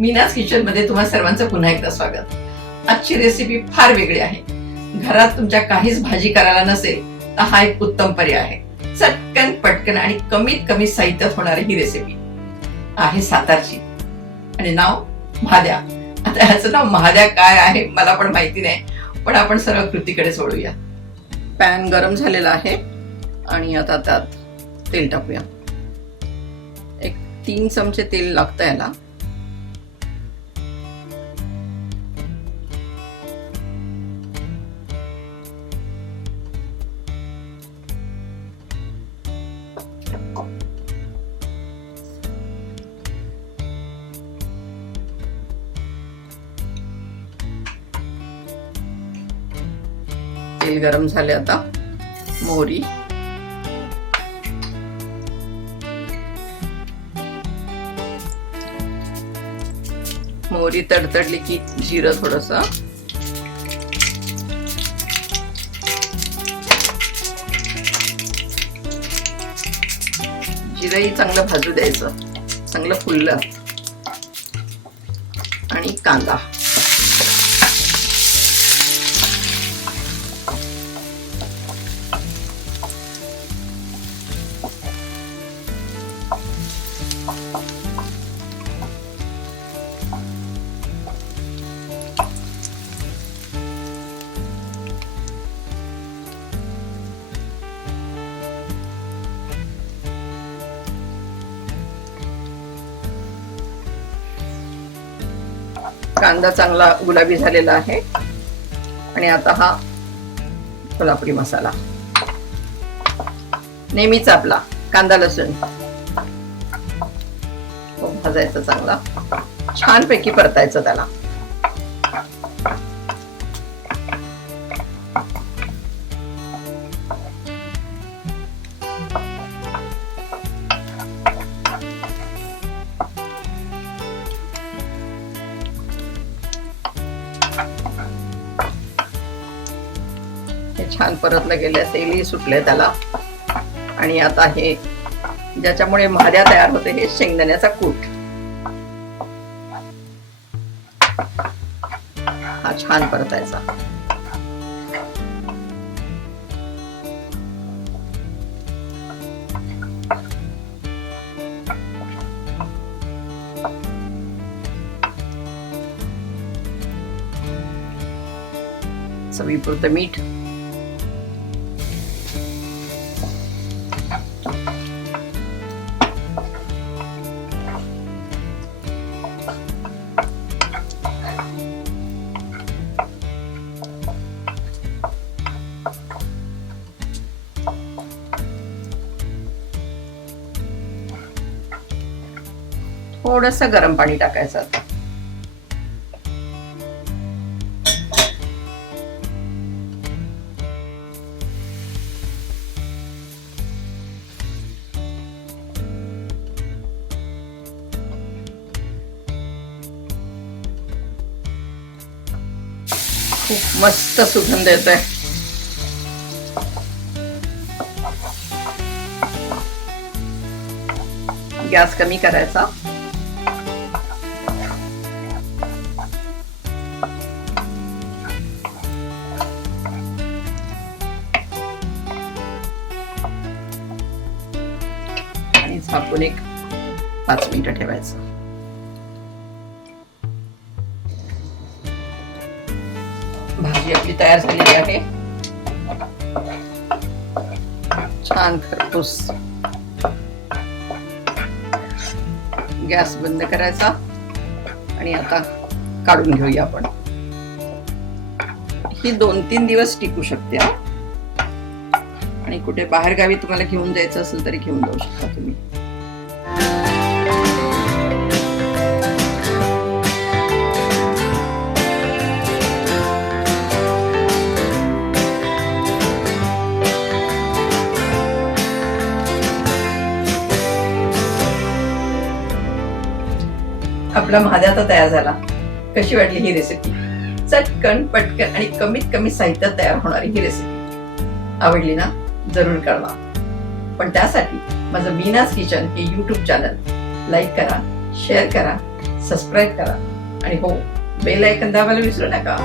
मीनाज kitchen मध्ये तुम्हा सर्वांचं पुन्हा एकदा स्वागत. आजची रेसिपी फार वेगळी आहे. घरात तुमच्या काहीच भाजी करायला नसेल तर हा एक उत्तम पर्याय आहे. चटकन पटकन आणि कमीत कमी साहित्यात होणारी ही रेसिपी आहे सातारची आणि नाव महाद्या. आता ह्याचं नाव महाद्या काय आहे मला पण माहिती नाही, पण आपण सर्व कृतीकडे सोडूया. पॅन गरम झालेला आहे आणि आता त्यात तेल टाकूया. एक 3 चमचे तेल लागतं याला. तेल गरम झाले. आता मोहरी, मोहरी तडतडली की जिरं थोडस, जिरंही चांगलं भाजू द्यायचं, चांगलं फुललं. आणि कांदा, कांदा चांगला गुलाबी झालेला आहे. आणि आता हा कोल्हापुरी मसाला, नेहमीचा आपला कांदा लसूण भाजायचा, चांगला छानपैकी परतायचं त्याला. छान परतलं गेलं, तेलही सुटले त्याला. आणि आता हे ज्याच्यामुळे महाद्या तयार होते हे शेंगदाण्याचा कूट, हा छान परतायचा. चवीपुरतं मीठ, थोडस गरम पाणी टाकायचं. आता खूप मस्त सुगंध येतोय. गॅस कमी करायचा. आणि झाकून एक 5 मिनिटं ठेवायचं. भाजी आपली तयार झालेली आहे. छान खरपूस. गॅस बंद करायचा आणि आता काढून घेऊया आपण. ही 2-3 दिवस टिकू शकते. आणि कुठे बाहेर गावी तुम्हाला घेऊन जायचं असेल तरी घेऊन जाऊ शकता तुम्ही. आपला महाद्या आता तयार झाला. कशी वाटली ही रेसिपी? चटकन पटकन आणि कमीत कमी साहित्यात तयार होणारी ही रेसिपी आवडली ना? जरूर कळवा. पण त्यासाठी माझं मीनाज किचन हे YouTube चॅनल लाईक करा, शेअर करा, सबस्क्राईब करा आणि हो, बेल आयकॉन दाबायला विसरू नका.